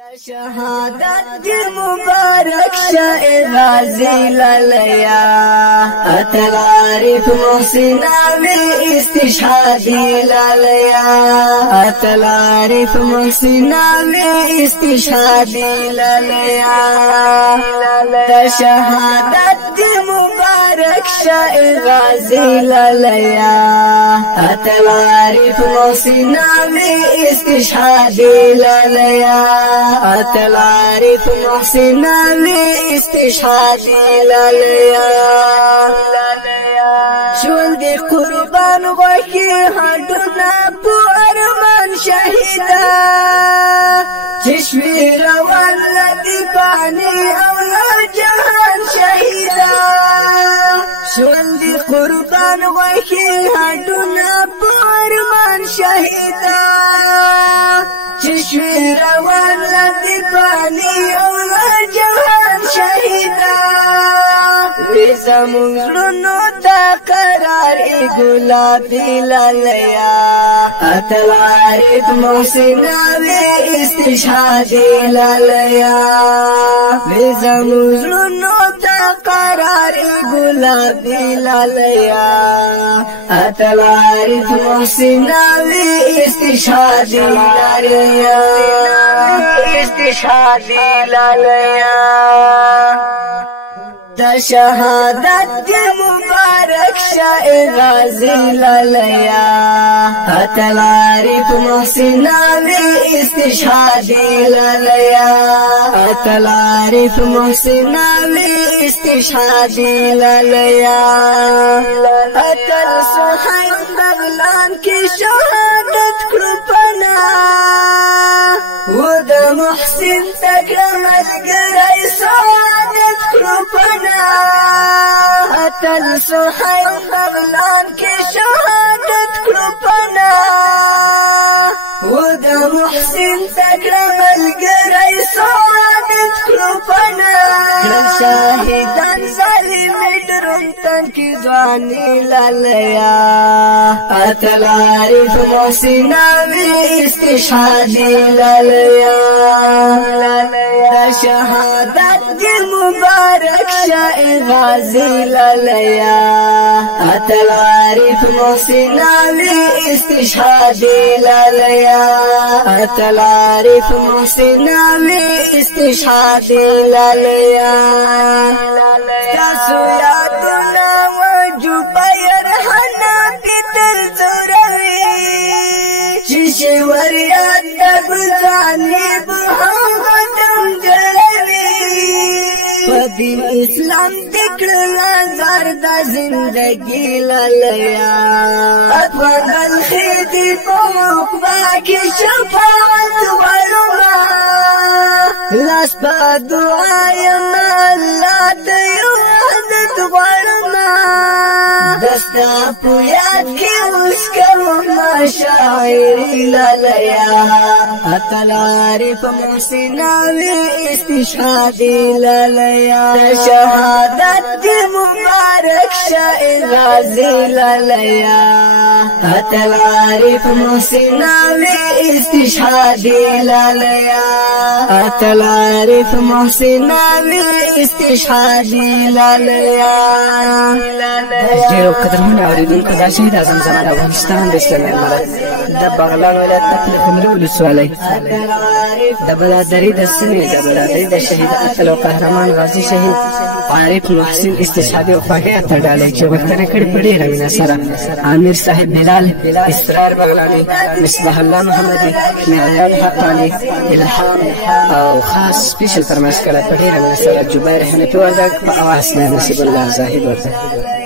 شهادت مبارك شائع غازي لليا أتل عارف محسن عمي استشهادي لليا أتل عارف محسن عمي استشهادي لليا شهادت مبارك شائع غازي لليا أتل عارف محسن عمي استشهادي لليا أتل عارف محسن عمي استشهادي لليا شول دي قربان غوكي هدونا پو ارمان شهيدا چشمي روان لدي پاني اولا جهان شهيدا شول دي قربان غوكي هدونا پو ارمان شهيدا چشمي روان لدي پاني اولا جهان شهيدا زمون زړونو ته قرار ګلابي لليا أتل عارف محسن عمي استشهادي لليا زمون زړونو ته قرار ګلابي لليا أتل عارف محسن عمي استشهادي لليا استشهادي لليا شهادت مبارك شائع غازي لليا أتل عارف محسن عمي استشهادي لليا أتل عارف محسن عمي استشهادي لليا أتل صحيح بغلان کی شهادت کرپنا ود محسن تکرم الگرای سعادت کرپنا أتل صحيح بغلان کی شهادت کرپنا ود محسن تکرم الگرای سعادت کرپنا شاهدان ظالم درون تن کی ځواني لليا أتل عارف محسن عمي استشهادي لليا شهادت مبارك شائع غازي لليا أتل عارف محسن عمي استشهادي لليا أتل عارف محسن عمي استشهادي لليا تاسو یادونه وجو بیر حنا بیتل زوروی چیشی وریاد نگزانی بهم غدم جلوی فدین اسلام دکل زرد زندگی للیا اتوان الخیدی پوقبا کی شفاعت ورما لاس با دعایم اللہ دیو دستا پویات کی اسکم مشاعری للیا أتل عارف محسن عمي استشهادي لليا شهادت مبارك شائع غازي لليا أتل عارف محسن عمي استشهادي لليا أتل عارف محسن عمي استشهادي لليا ډیرو قدرمنو اوریدونکو دا شهید اعظم زمان د افغانستان د اسلامي امارت د بغلان ولایت د پلخمري ولسوالۍ د بلادرۍ د سیمې د بلادرۍ د شهید اتل او قهرمان غازي شهید عارف محسن استشهادي او خوږې اتل ډالۍ چې غوښتنه کړې په ډېره مینه سره امیر صاحب بلال اسرار بغلاني مصباح الله محمدي معیان حقاني الهام او خاص سپیشل فرمایش کړی په ډېره مینه سره جبیر حنفي وردګ په اواز نه نصیب الله زاهد ورته